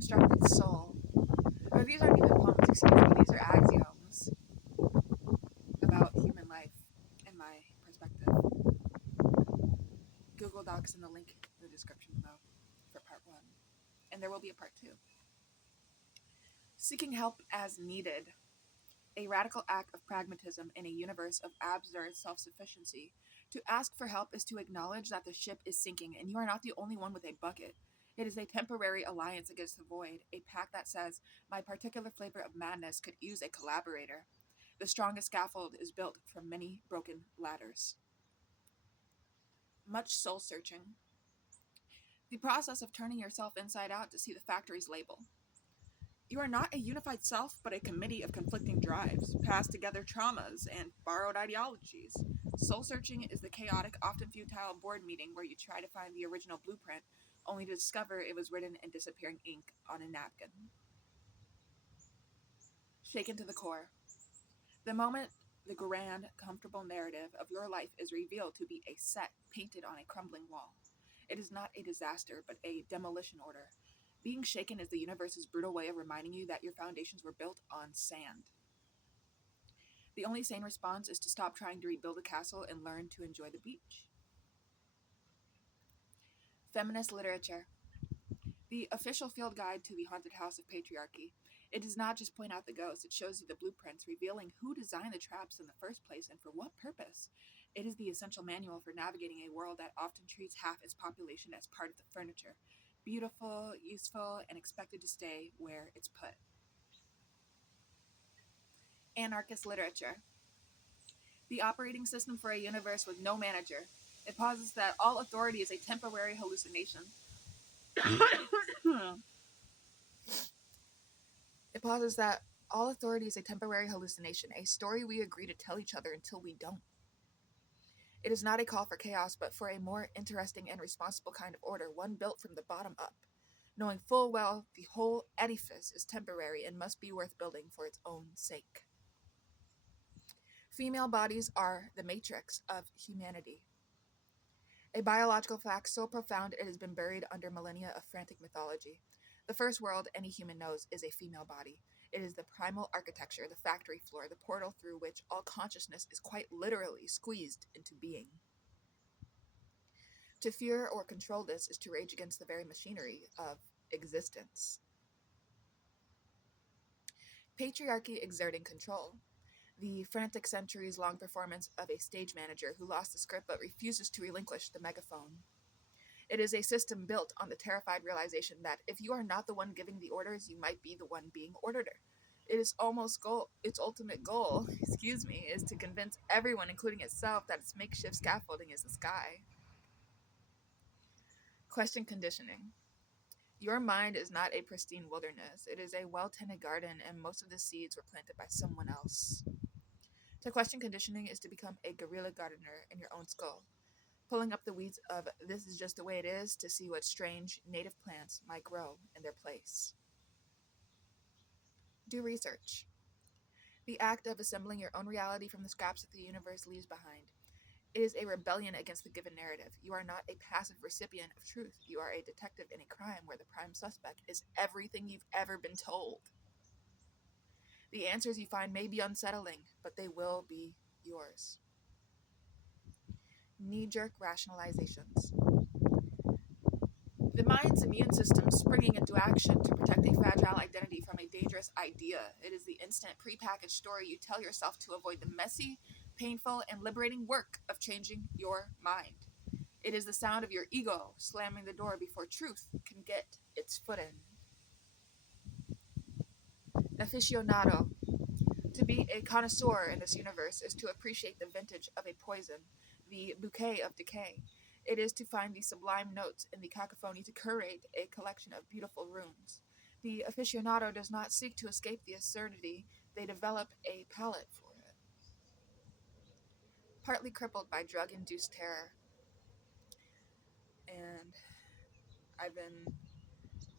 deconstructed soul. Or these aren't even poems, excuse me, these are axioms about human life in my perspective. Google Docs and the link in the description below for part one. And there will be a part two. Seeking help as needed. A radical act of pragmatism in a universe of absurd self-sufficiency. To ask for help is to acknowledge that the ship is sinking and you are not the only one with a bucket. It is a temporary alliance against the void, a pact that says, my particular flavor of madness could use a collaborator. The strongest scaffold is built from many broken ladders. Much soul-searching. The process of turning yourself inside out to see the factory's label. You are not a unified self, but a committee of conflicting drives, passed together traumas, and borrowed ideologies. Soul-searching is the chaotic, often futile board meeting where you try to find the original blueprint, only to discover it was written in disappearing ink on a napkin. Shaken to the core. The moment the grand, comfortable narrative of your life is revealed to be a set painted on a crumbling wall. It is not a disaster, but a demolition order. Being shaken is the universe's brutal way of reminding you that your foundations were built on sand. The only sane response is to stop trying to rebuild a castle and learn to enjoy the beach. Feminist literature. The official field guide to the haunted house of patriarchy. It does not just point out the ghosts, it shows you the blueprints, revealing who designed the traps in the first place and for what purpose. It is the essential manual for navigating a world that often treats half its population as part of the furniture. Beautiful, useful, and expected to stay where it's put. Anarchist literature. The operating system for a universe with no manager. It posits that all authority is a temporary hallucination. It posits that all authority is a temporary hallucination, a story we agree to tell each other until we don't. It is not a call for chaos, but for a more interesting and responsible kind of order, one built from the bottom up, knowing full well the whole edifice is temporary and must be worth building for its own sake. Female bodies are the matrix of humanity. A biological fact so profound it has been buried under millennia of frantic mythology. The first world any human knows is a female body. It is the primal architecture, the factory floor, the portal through which all consciousness is quite literally squeezed into being. To fear or control this is to rage against the very machinery of existence. Patriarchy exerting control. The frantic centuries-long performance of a stage manager who lost the script but refuses to relinquish the megaphone. It is a system built on the terrified realization that if you are not the one giving the orders, you might be the one being ordered. Its ultimate goal, is to convince everyone, including itself, that its makeshift scaffolding is the sky. Question conditioning. Your mind is not a pristine wilderness. It is a well-tended garden, and most of the seeds were planted by someone else. To question conditioning is to become a guerrilla gardener in your own skull, pulling up the weeds of this is just the way it is to see what strange native plants might grow in their place. Do research. The act of assembling your own reality from the scraps that the universe leaves behind. It is a rebellion against the given narrative. You are not a passive recipient of truth. You are a detective in a crime where the prime suspect is everything you've ever been told. The answers you find may be unsettling, but they will be yours. Knee-jerk rationalizations. The mind's immune system springing into action to protect a fragile identity from a dangerous idea. It is the instant prepackaged story you tell yourself to avoid the messy, painful, and liberating work of changing your mind. It is the sound of your ego slamming the door before truth can get its foot in. Aficionado. To be a connoisseur in this universe is to appreciate the vintage of a poison, the bouquet of decay. It is to find the sublime notes in the cacophony, to curate a collection of beautiful runes. The aficionado does not seek to escape the absurdity, they develop a palate for it. Partly crippled by drug-induced terror. And I've been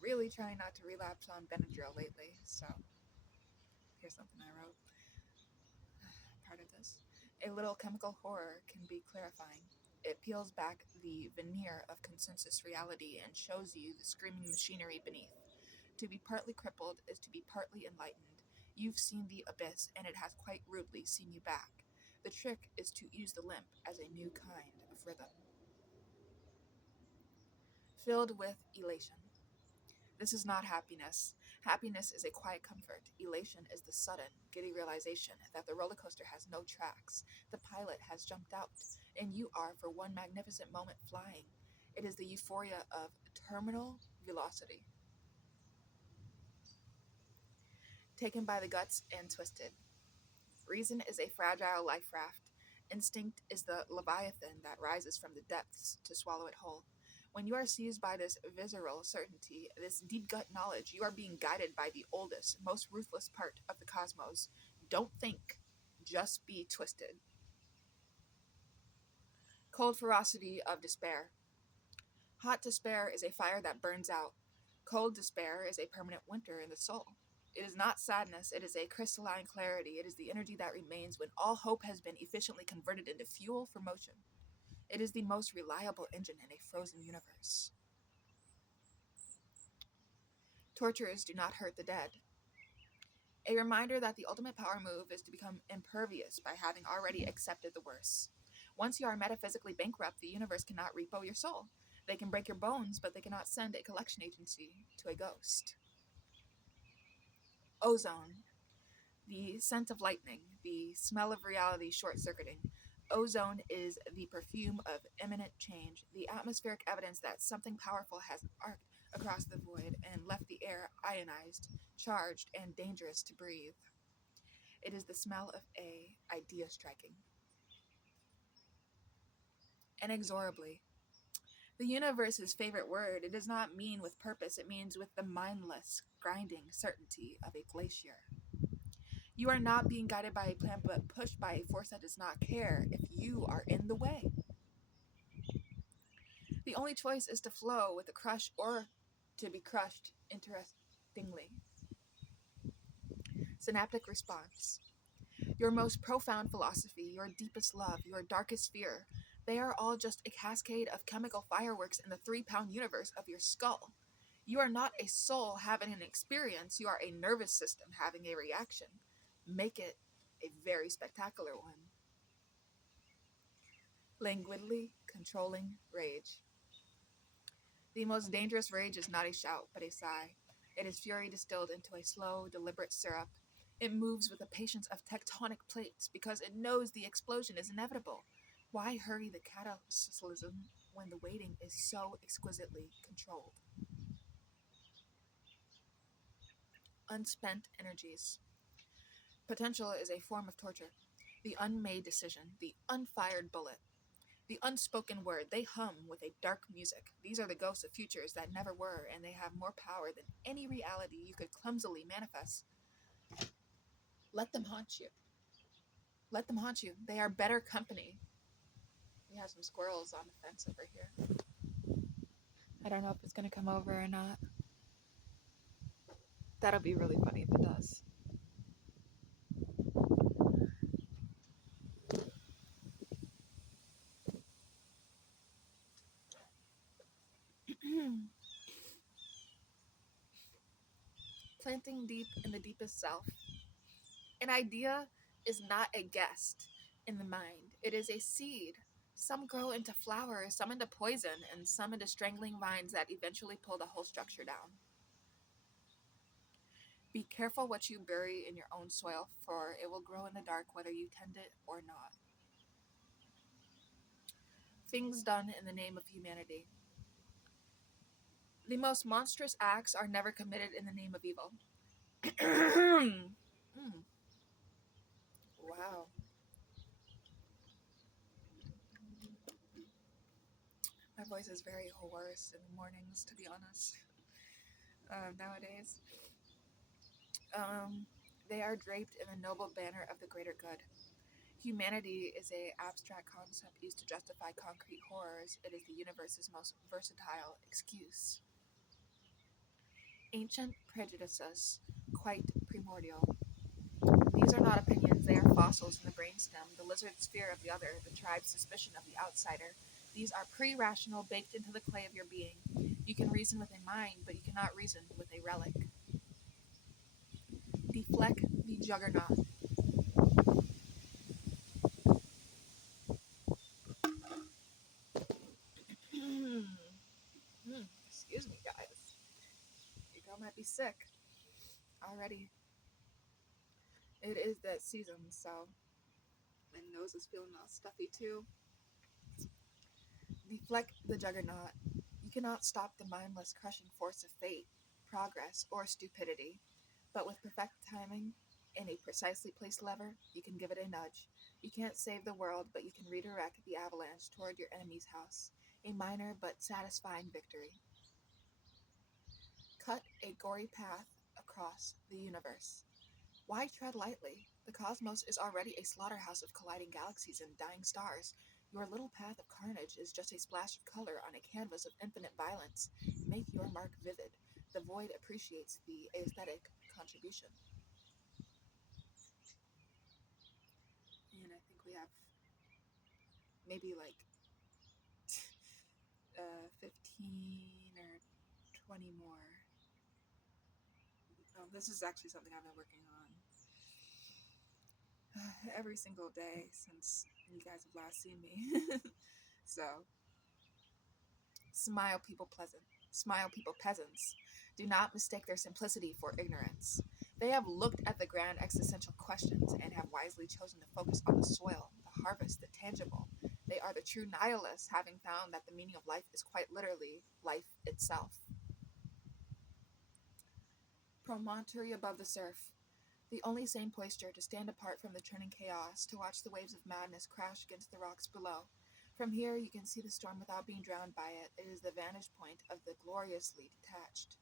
really trying not to relapse on Benadryl lately, so here's something I wrote. Part of this. A little chemical horror can be clarifying. It peels back the veneer of consensus reality and shows you the screaming machinery beneath. To be partly crippled is to be partly enlightened. You've seen the abyss, and it has quite rudely seen you back. The trick is to use the limp as a new kind of rhythm. Filled with elation. This is not happiness. Happiness is a quiet comfort. Elation is the sudden, giddy realization that the roller coaster has no tracks. The pilot has jumped out, and you are, for one magnificent moment, flying. It is the euphoria of terminal velocity. Taken by the guts and twisted. Reason is a fragile life raft. Instinct is the leviathan that rises from the depths to swallow it whole. When you are seized by this visceral certainty, this deep gut knowledge, you are being guided by the oldest, most ruthless part of the cosmos. Don't think, just be twisted. Cold ferocity of despair. Hot despair is a fire that burns out. Cold despair is a permanent winter in the soul. It is not sadness, it is a crystalline clarity. It is the energy that remains when all hope has been efficiently converted into fuel for motion. It is the most reliable engine in a frozen universe. Torturers do not hurt the dead. A reminder that the ultimate power move is to become impervious by having already accepted the worst. Once you are metaphysically bankrupt, the universe cannot repo your soul. They can break your bones, but they cannot send a collection agency to a ghost. Ozone. The scent of lightning, the smell of reality short circuiting. Ozone is the perfume of imminent change, the atmospheric evidence that something powerful has arced across the void and left the air ionized, charged, and dangerous to breathe. It is the smell of a idea striking. Inexorably. The universe's favorite word, it does not mean with purpose, it means with the mindless, grinding certainty of a glacier. You are not being guided by a plan, but pushed by a force that does not care if you are in the way. The only choice is to flow with the crush or to be crushed, interestingly. Synaptic response. Your most profound philosophy, your deepest love, your darkest fear, they are all just a cascade of chemical fireworks in the 3-pound universe of your skull. You are not a soul having an experience, you are a nervous system having a reaction. Make it a very spectacular one. Languidly controlling rage. The most dangerous rage is not a shout, but a sigh. It is fury distilled into a slow, deliberate syrup. It moves with the patience of tectonic plates because it knows the explosion is inevitable. Why hurry the cataclysm when the waiting is so exquisitely controlled? Unspent energies. Potential is a form of torture. The unmade decision, the unfired bullet, the unspoken word, they hum with a dark music. These are the ghosts of futures that never were, and they have more power than any reality you could clumsily manifest. Let them haunt you. Let them haunt you. They are better company. We have some squirrels on the fence over here. I don't know if it's going to come over or not. That'll be really funny if it does. Planting deep in the deepest self. An idea is not a guest in the mind, it is a seed. Some grow into flowers, some into poison, and some into strangling vines that eventually pull the whole structure down. Be careful what you bury in your own soil, for it will grow in the dark whether you tend it or not. Things done in the name of humanity. The most monstrous acts are never committed in the name of evil. Mm, wow. My voice is very hoarse in the mornings, to be honest, nowadays. Um, they are draped in the noble banner of the greater good. Humanity is a abstract concept used to justify concrete horrors. It is the universe's most versatile excuse. Ancient prejudices, quite primordial. These are not opinions, they are fossils in the brainstem, the lizard's fear of the other, the tribe's suspicion of the outsider. These are pre-rational, baked into the clay of your being. You can reason with a mind, but you cannot reason with a relic. Deflect the juggernaut. Excuse me, guys. Your girl might be sick already. It is that season, so my nose is feeling all stuffy too. Deflect the juggernaut. You cannot stop the mindless, crushing force of fate, progress, or stupidity, but with perfect timing and a precisely placed lever, you can give it a nudge. You can't save the world, but you can redirect the avalanche toward your enemy's house. A minor but satisfying victory. Cut a gory path across the universe. Why tread lightly? The cosmos is already a slaughterhouse of colliding galaxies and dying stars. Your little path of carnage is just a splash of color on a canvas of infinite violence. Make your mark vivid. The void appreciates the aesthetic contribution. And I think we have maybe like 15 or 20 more. This is actually something I've been working on every single day since you guys have last seen me. So, smile, people pleasant. Smile, people peasants. Do not mistake their simplicity for ignorance. They have looked at the grand existential questions and have wisely chosen to focus on the soil, the harvest, the tangible. They are the true nihilists, having found that the meaning of life is quite literally life itself. Promontory above the surf. The only sane posture to stand apart from the churning chaos, to watch the waves of madness crash against the rocks below. From here, you can see the storm without being drowned by it. It is the vantage point of the gloriously detached.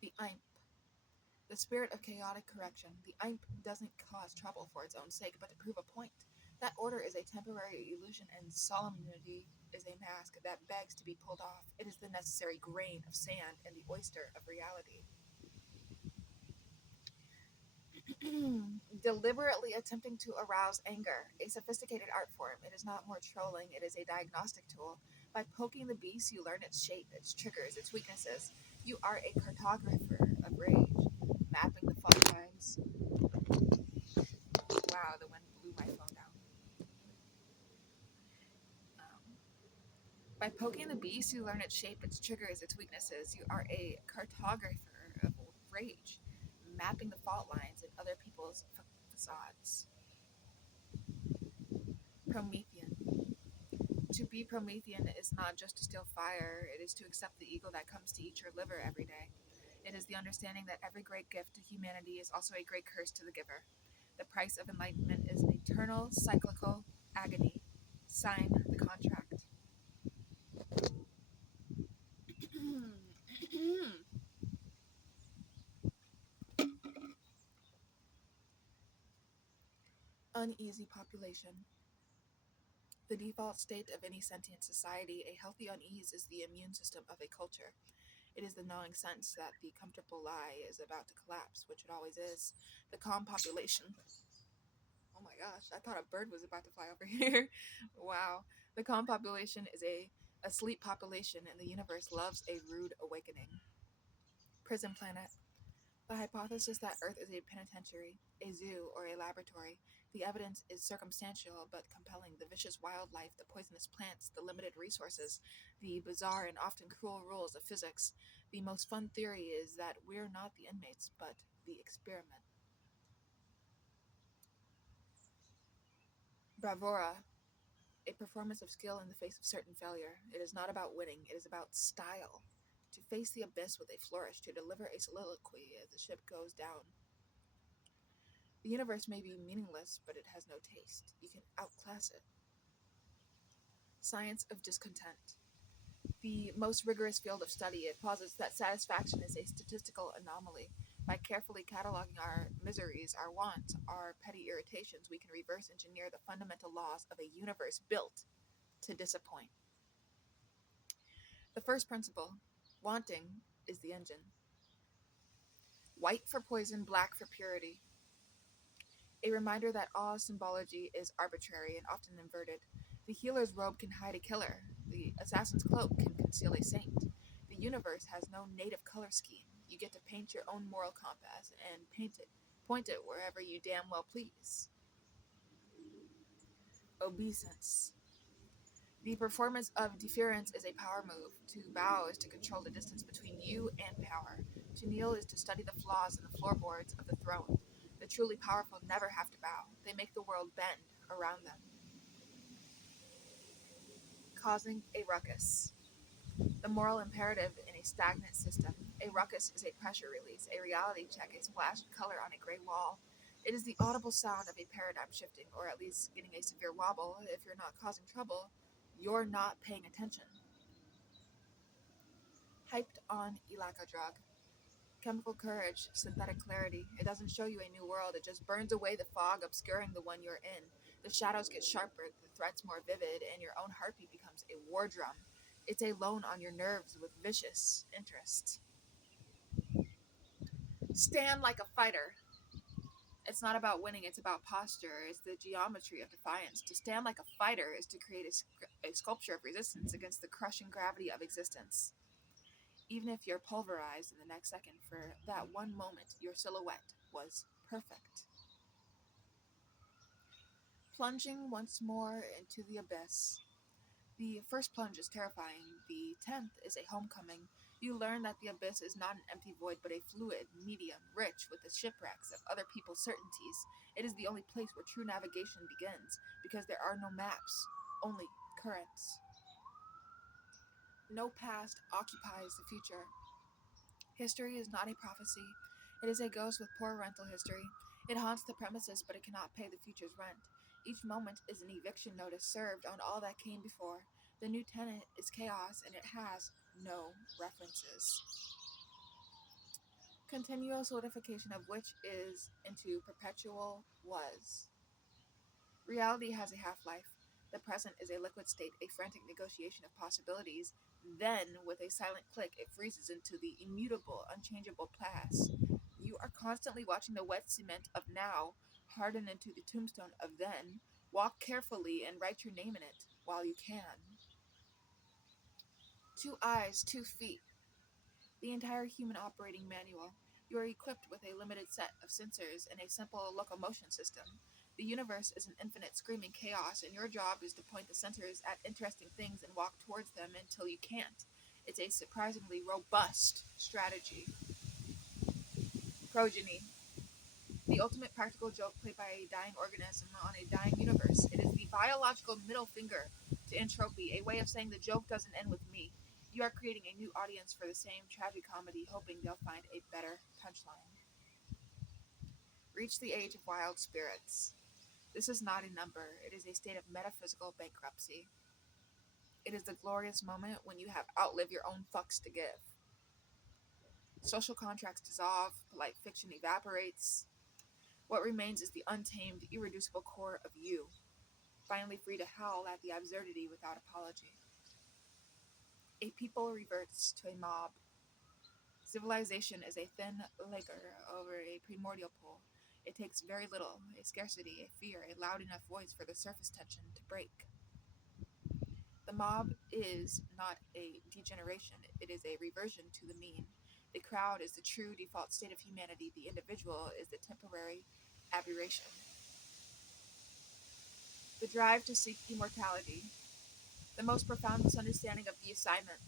The Imp. The spirit of chaotic correction. The Imp doesn't cause trouble for its own sake, but to prove a point. That order is a temporary illusion, and solemnity is a mask that begs to be pulled off. It is the necessary grain of sand in the oyster of reality. Deliberately attempting to arouse anger, a sophisticated art form. It is not more trolling, it is a diagnostic tool. By poking the beast, you learn its shape, its triggers, its weaknesses. You are a cartographer of rage, mapping the fault lines. Wow, the wind blew my phone down. Um, by poking the beast, you learn its shape, its triggers, its weaknesses. You are a cartographer of rage, mapping the fault lines in other people's facades. Promethean. To be Promethean is not just to steal fire, it is to accept the eagle that comes to eat your liver every day. It is the understanding that every great gift to humanity is also a great curse to the giver. The price of enlightenment is an eternal, cyclical agony. Sign the contract. Uneasy population. The default state of any sentient society, a healthy unease is the immune system of a culture. It is the gnawing sense that the comfortable lie is about to collapse, which it always is. The calm population. Oh my gosh, I thought a bird was about to fly over here. Wow. The calm population is a sleep population, and the universe loves a rude awakening. Prison planet. The hypothesis that Earth is a penitentiary, a zoo, or a laboratory. The evidence is circumstantial but compelling. The vicious wildlife, the poisonous plants, the limited resources, the bizarre and often cruel rules of physics. The most fun theory is that we're not the inmates, but the experiment. Bravura, a performance of skill in the face of certain failure. It is not about winning, it is about style. To face the abyss with a flourish, to deliver a soliloquy as the ship goes down. The universe may be meaningless, but it has no taste. You can outclass it. Science of discontent. The most rigorous field of study, it posits that satisfaction is a statistical anomaly. By carefully cataloging our miseries, our wants, our petty irritations, we can reverse engineer the fundamental laws of a universe built to disappoint. The first principle, wanting, is the engine. White for poison, black for purity. A reminder that all symbology is arbitrary and often inverted. The healer's robe can hide a killer. The assassin's cloak can conceal a saint. The universe has no native color scheme. You get to paint your own moral compass and point it wherever you damn well please. Obeisance. The performance of deference is a power move. To bow is to control the distance between you and power. To kneel is to study the flaws in the floorboards of the throne. The truly powerful never have to bow. They make the world bend around them. Causing a ruckus. The moral imperative in a stagnant system. A ruckus is a pressure release, a reality check, a splash of color on a gray wall. It is the audible sound of a paradigm shifting, or at least getting a severe wobble. If you're not causing trouble, you're not paying attention. Hyped on Elaka drug. Chemical courage, synthetic clarity. It doesn't show you a new world, it just burns away the fog obscuring the one you're in. The shadows get sharper, the threats more vivid, and your own heartbeat becomes a war drum. It's a loan on your nerves with vicious interest. Stand like a fighter. It's not about winning, it's about posture. It's the geometry of defiance. To stand like a fighter is to create a sculpture of resistance against the crushing gravity of existence. Even if you're pulverized in the next second, for that one moment, your silhouette was perfect. Plunging once more into the abyss. The first plunge is terrifying. The 10th is a homecoming. You learn that the abyss is not an empty void, but a fluid medium, rich with the shipwrecks of other people's certainties. It is the only place where true navigation begins, because there are no maps, only currents. No past occupies the future. History is not a prophecy. It is a ghost with poor rental history. It haunts the premises, but it cannot pay the future's rent. Each moment is an eviction notice served on all that came before. The new tenant is chaos, and it has no references. Continual solidification of which is into perpetual was. Reality has a half-life. The present is a liquid state, a frantic negotiation of possibilities. Then, with a silent click, it freezes into the immutable, unchangeable past. You are constantly watching the wet cement of now harden into the tombstone of then. Walk carefully and write your name in it while you can. 2 eyes, 2 feet. The entire human operating manual. You are equipped with a limited set of sensors and a simple locomotion system. The universe is an infinite screaming chaos, and your job is to point the sensors at interesting things and walk towards them until you can't. It's a surprisingly robust strategy. Progeny. The ultimate practical joke played by a dying organism on a dying universe. It is the biological middle finger to entropy, a way of saying the joke doesn't end with me. You are creating a new audience for the same tragicomedy, hoping they'll find a better punchline. Reach the age of wild spirits. This is not a number, it is a state of metaphysical bankruptcy. It is the glorious moment when you have outlived your own fucks to give. Social contracts dissolve, polite fiction evaporates. What remains is the untamed, irreducible core of you, finally free to howl at the absurdity without apology. A people reverts to a mob. Civilization is a thin lager over a primordial pool. It takes very little, a scarcity, a fear, a loud enough voice for the surface tension to break. The mob is not a degeneration, it is a reversion to the mean. The crowd is the true default state of humanity, the individual is the temporary aberration. The drive to seek immortality. The most profound misunderstanding of the assignment.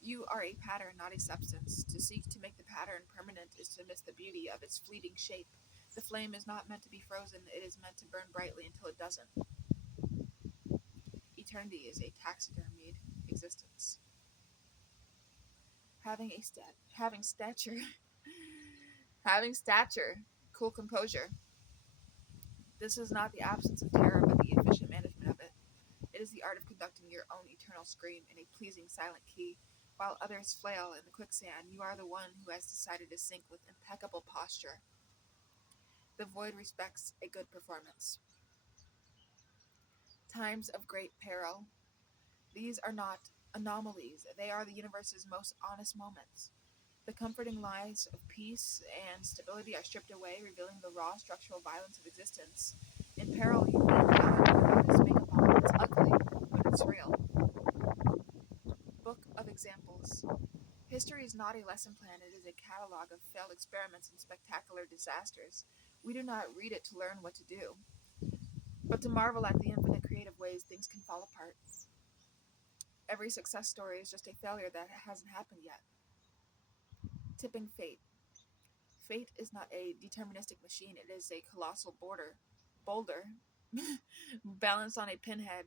You are a pattern, not a substance. To seek to make the pattern permanent is to miss the beauty of its fleeting shape. The flame is not meant to be frozen, it is meant to burn brightly until it doesn't. Eternity is a taxidermied existence. Having stature, having stature, cool composure. This is not the absence of terror, but the efficient management of it. It is the art of conducting your own eternal scream in a pleasing silent key. While others flail in the quicksand, you are the one who has decided to sink with impeccable posture. The void respects a good performance. Times of great peril. These are not anomalies, they are the universe's most honest moments. The comforting lies of peace and stability are stripped away, revealing the raw structural violence of existence. In peril, you meet God without his makeup on. It's ugly, but it's real. Book of examples. History is is not a lesson plan, it is a catalog of failed experiments and spectacular disasters. We do not read it to learn what to do, but to marvel at the infinite creative ways things can fall apart. Every success story is just a failure that hasn't happened yet. Tipping fate. Fate is not a deterministic machine, it is a colossal boulder, balanced on a pinhead.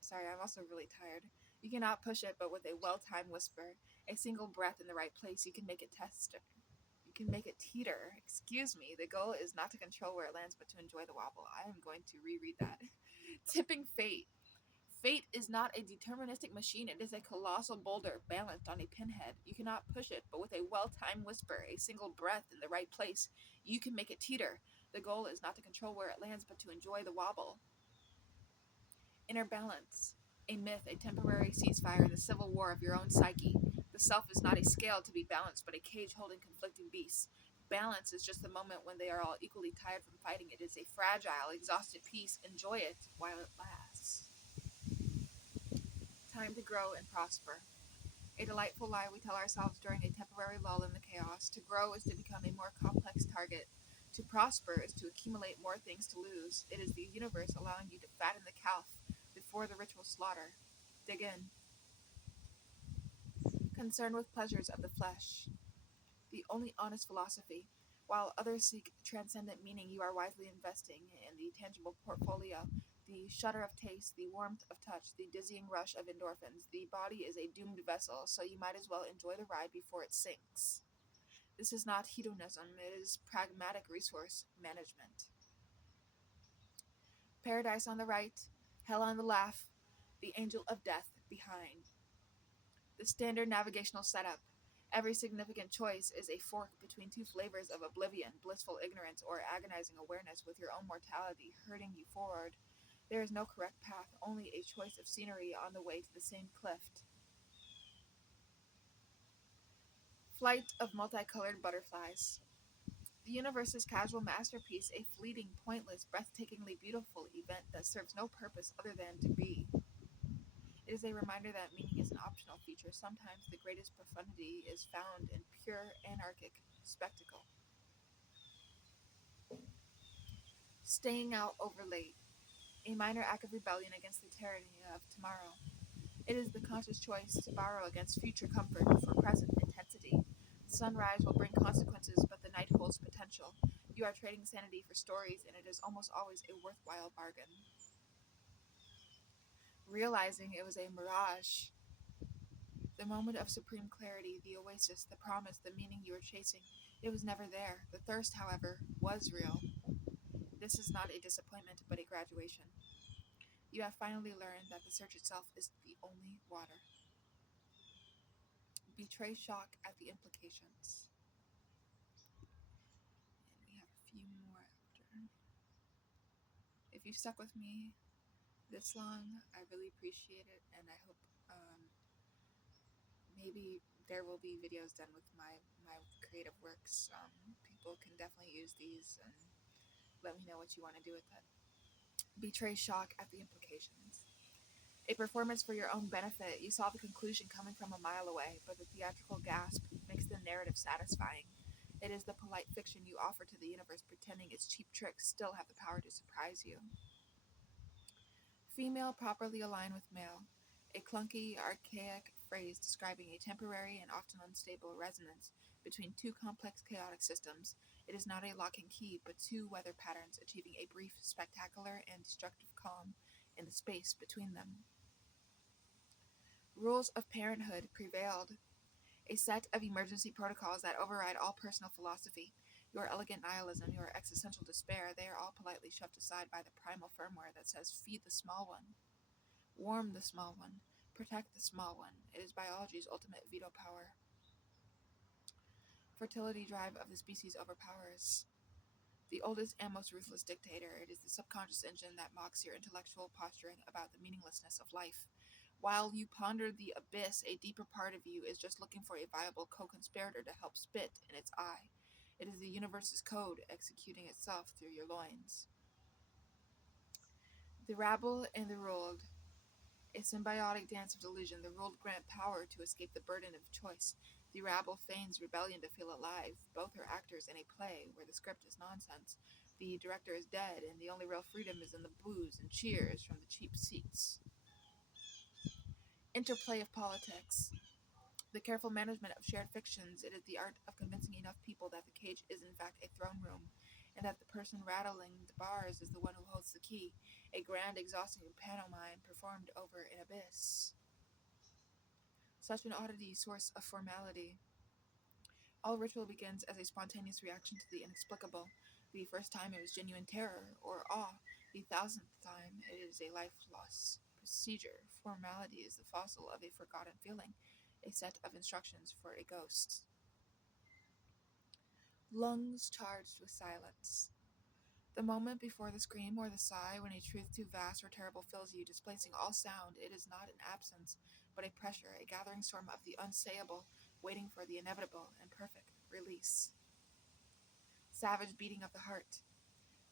Sorry, I'm also really tired. You cannot push it, but with a well timed whisper, a single breath in the right place, you can make it tester. You can make it teeter. Excuse me. The goal is not to control where it lands, but to enjoy the wobble. I am going to reread that. Tipping fate. Fate is not a deterministic machine. It is a colossal boulder balanced on a pinhead. You cannot push it, but with a well-timed whisper, a single breath in the right place, you can make it teeter. The goal is not to control where it lands, but to enjoy the wobble. Inner balance. A myth, a temporary ceasefire in the civil war of your own psyche. The self is not a scale to be balanced, but a cage holding conflicting beasts. Balance is just the moment when they are all equally tired from fighting. It is a fragile, exhausted peace. Enjoy it while it lasts. Time to grow and prosper. A delightful lie we tell ourselves during a temporary lull in the chaos. To grow is to become a more complex target. To prosper is to accumulate more things to lose. It is the universe allowing you to fatten the calf before the ritual slaughter. Dig in. Concern with pleasures of the flesh. The only honest philosophy. While others seek transcendent meaning, you are wisely investing in the tangible portfolio, the shudder of taste, the warmth of touch, the dizzying rush of endorphins. The body is a doomed vessel, so you might as well enjoy the ride before it sinks. This is not hedonism, it is pragmatic resource management. Paradise on the right, hell on the left, the angel of death behind. The standard navigational setup. Every significant choice is a fork between two flavors of oblivion, blissful ignorance, or agonizing awareness with your own mortality hurting you forward. There is no correct path, only a choice of scenery on the way to the same cliff. Flight of multicolored butterflies. The universe's casual masterpiece, a fleeting, pointless, breathtakingly beautiful event that serves no purpose other than to be. It is a reminder that meaning is an optional feature. Sometimes the greatest profundity is found in pure anarchic spectacle. Staying out over late, a minor act of rebellion against the tyranny of tomorrow. It is the conscious choice to borrow against future comfort for present intensity. Sunrise will bring consequences, but the night holds potential. You are trading sanity for stories, and it is almost always a worthwhile bargain. Realizing it was a mirage. The moment of supreme clarity, the oasis, the promise, the meaning you were chasing, it was never there. The thirst, however, was real. This is not a disappointment, but a graduation. You have finally learned that the search itself is the only water. Betray shock at the implications. And we have a few more after. If you stuck with me this long, I really appreciate it, and I hope maybe there will be videos done with my creative works. People can definitely use these, and let me know what you want to do with it. Betray shock at the implications. A performance for your own benefit. You saw the conclusion coming from a mile away, but the theatrical gasp makes the narrative satisfying. It is the polite fiction you offer to the universe, pretending its cheap tricks still have the power to surprise you. Female properly aligned with male. A clunky, archaic phrase describing a temporary and often unstable resonance between two complex chaotic systems. It is not a lock and key, but two weather patterns achieving a brief, spectacular, and destructive calm in the space between them. Rules of parenthood prevailed. A set of emergency protocols that override all personal philosophy. Your elegant nihilism, your existential despair, they are all politely shoved aside by the primal firmware that says feed the small one. Warm the small one. Protect the small one. It is biology's ultimate veto power. Fertility drive of the species overpowers. The oldest and most ruthless dictator, it is the subconscious engine that mocks your intellectual posturing about the meaninglessness of life. While you ponder the abyss, a deeper part of you is just looking for a viable co-conspirator to help spit in its eye. It is the universe's code executing itself through your loins. The rabble and the ruled. A symbiotic dance of delusion. The ruled grant power to escape the burden of choice. The rabble feigns rebellion to feel alive. Both are actors in a play where the script is nonsense. The director is dead, and the only real freedom is in the boos and cheers from the cheap seats. Interplay of politics. The careful management of shared fictions, it is the art of convincing enough people that the cage is in fact a throne room, and that the person rattling the bars is the one who holds the key, a grand, exhausting pantomime performed over an abyss. Such an oddity, source of formality. All ritual begins as a spontaneous reaction to the inexplicable. The first time it was genuine terror or awe. The thousandth time it is a life loss. Procedure. Formality is the fossil of a forgotten feeling, a set of instructions for a ghost. Lungs charged with silence. The moment before the scream or the sigh, when a truth too vast or terrible fills you, displacing all sound, it is not an absence, but a pressure, a gathering storm of the unsayable, waiting for the inevitable and perfect release. Savage beating of the heart,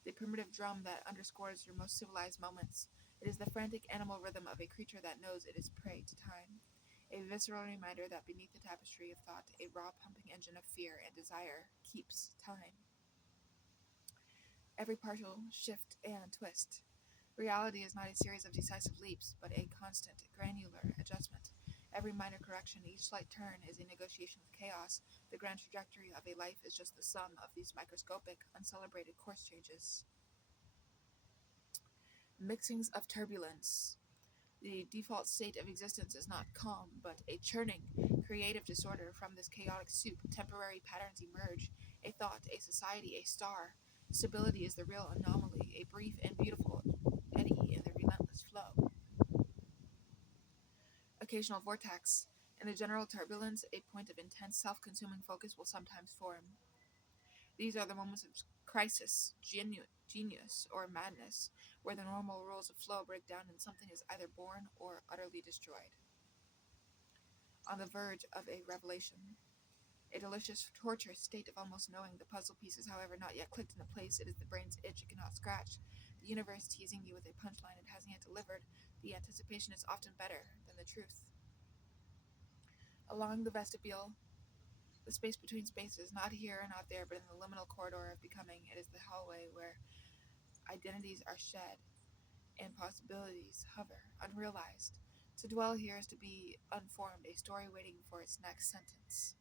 the primitive drum that underscores your most civilized moments. It is the frantic animal rhythm of a creature that knows it is prey to time. A visceral reminder that beneath the tapestry of thought, a raw pumping engine of fear and desire keeps time. Every partial shift and twist. Reality is not a series of decisive leaps, but a constant, granular adjustment. Every minor correction, each slight turn, is a negotiation with chaos. The grand trajectory of a life is just the sum of these microscopic, uncelebrated course changes. Mixings of turbulence. The default state of existence is not calm, but a churning, creative disorder. From this chaotic soup, temporary patterns emerge. A thought, a society, a star. Stability is the real anomaly, a brief and beautiful eddy in the relentless flow. Occasional vortex. In the general turbulence, a point of intense, self-consuming focus will sometimes form. These are the moments of crisis, genius, or madness, where the normal rules of flow break down and something is either born or utterly destroyed. On the verge of a revelation. A delicious, torturous state of almost knowing, the puzzle pieces, however, not yet clicked into place. It is the brain's itch it cannot scratch. The universe teasing you with a punchline it hasn't yet delivered. The anticipation is often better than the truth. Along the vestibule, the space between spaces, not here and not there, but in the liminal corridor of becoming, it is the hallway where identities are shed and possibilities hover, unrealized. To dwell here is to be unformed, a story waiting for its next sentence.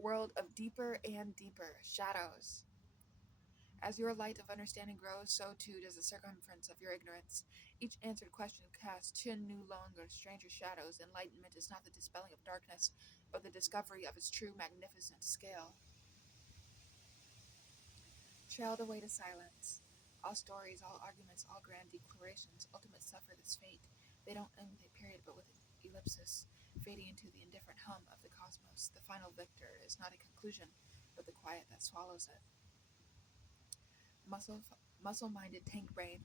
World of deeper and deeper shadows. As your light of understanding grows, so too does the circumference of your ignorance. Each answered question casts chin new longer, stranger shadows. Enlightenment is not the dispelling of darkness, but the discovery of its true magnificent scale. Trailed away to silence. All stories, all arguments, all grand declarations, ultimate suffer this fate. They don't end with a period, but with an ellipsis, fading into the indifferent hum of the cosmos. The final victor is not a conclusion, but the quiet that swallows it. Muscle, muscle-minded tank brain.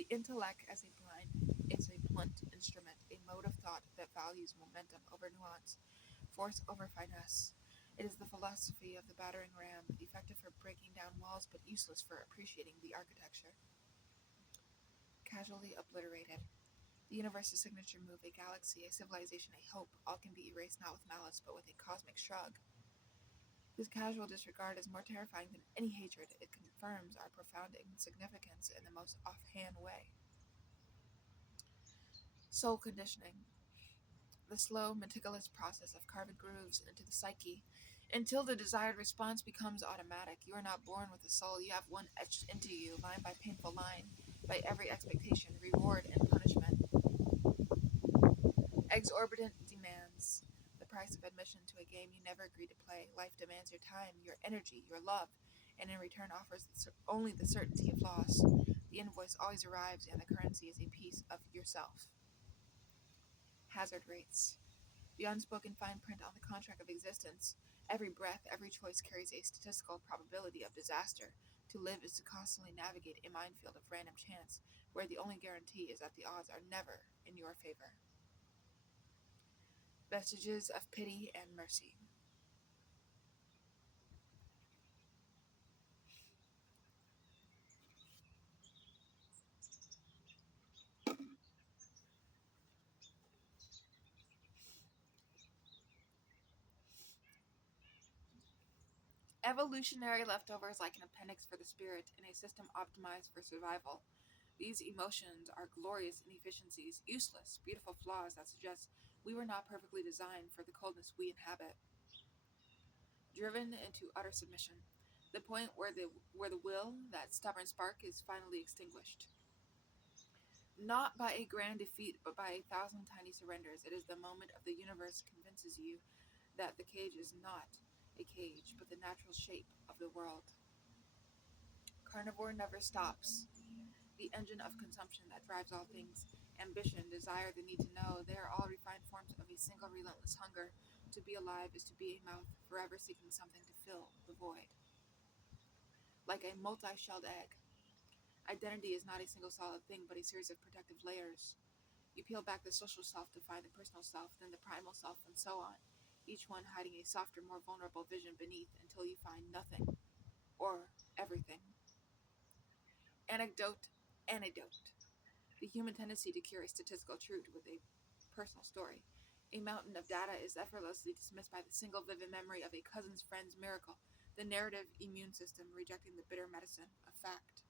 The intellect as a blind is a blunt instrument, a mode of thought that values momentum over nuance, force over finesse. It is the philosophy of the battering ram, effective for breaking down walls but useless for appreciating the architecture. Casually obliterated. The universe's signature move, a galaxy, a civilization, a hope, all can be erased not with malice but with a cosmic shrug. This casual disregard is more terrifying than any hatred. It confirms our profound insignificance in the most offhand way. Soul conditioning. The slow, meticulous process of carving grooves into the psyche until the desired response becomes automatic. You are not born with a soul. You have one etched into you, line by painful line, by every expectation, reward, and punishment. Exorbitant demands. The price of admission to a game you never agreed to play. Life demands your time, your energy, your love, and in return offers only the certainty of loss. The invoice always arrives, and the currency is a piece of yourself. Hazard rates. The unspoken fine print on the contract of existence. Every breath, every choice carries a statistical probability of disaster. To live is to constantly navigate a minefield of random chance, where the only guarantee is that the odds are never in your favor. Vestiges of pity and mercy. Evolutionary leftovers like an appendix for the spirit in a system optimized for survival. These emotions are glorious inefficiencies, useless, beautiful flaws that suggest we were not perfectly designed for the coldness we inhabit. Driven into utter submission, the point where the will, that stubborn spark, is finally extinguished. Not by a grand defeat, but by a thousand tiny surrenders. It is the moment of the universe convinces you that the cage is not a cage, but the natural shape of the world. Carnivore never stops. The engine of consumption that drives all things, ambition, desire, the need to know, they are all refined forms of a single relentless hunger. To be alive is to be a mouth, forever seeking something to fill the void. Like a multi shelled egg, identity is not a single solid thing, but a series of protective layers. You peel back the social self to find the personal self, then the primal self, and so on, each one hiding a softer, more vulnerable vision beneath until you find nothing, or everything. Anecdote, anecdote. The human tendency to cure a statistical truth with a personal story. A mountain of data is effortlessly dismissed by the single vivid memory of a cousin's friend's miracle, the narrative immune system rejecting the bitter medicine of fact.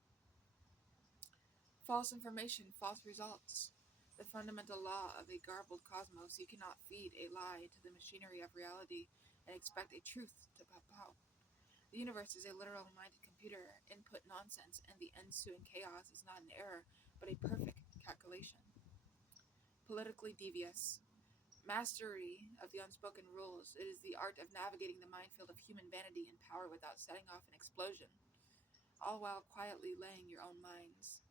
False information, false results. The fundamental law of a garbled cosmos, you cannot feed a lie to the machinery of reality and expect a truth to pop out. The universe is a literal minded computer. Input nonsense, and the ensuing chaos is not an error, but a perfect calculation. Politically devious. Mastery of the unspoken rules. It is the art of navigating the minefield of human vanity and power without setting off an explosion, all while quietly laying your own minds.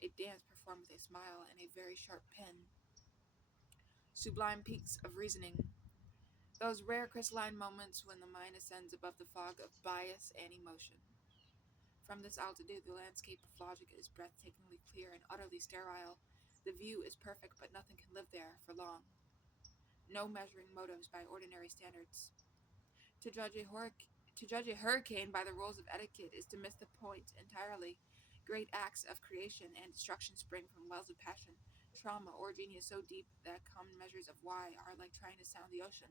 A dance performed with a smile and a very sharp pen. Sublime peaks of reasoning. Those rare crystalline moments when the mind ascends above the fog of bias and emotion. From this altitude, the landscape of logic is breathtakingly clear and utterly sterile. The view is perfect, but nothing can live there for long. No measuring motives by ordinary standards. To judge a hurricane by the rules of etiquette is to miss the point entirely. Great acts of creation and destruction spring from wells of passion, trauma, or genius so deep that common measures of why are like trying to sound the ocean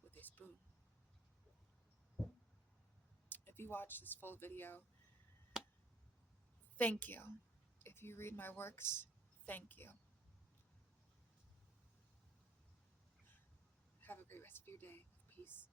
with a spoon. If you watch this full video, thank you. If you read my works, thank you. Have a great rest of your day. Peace.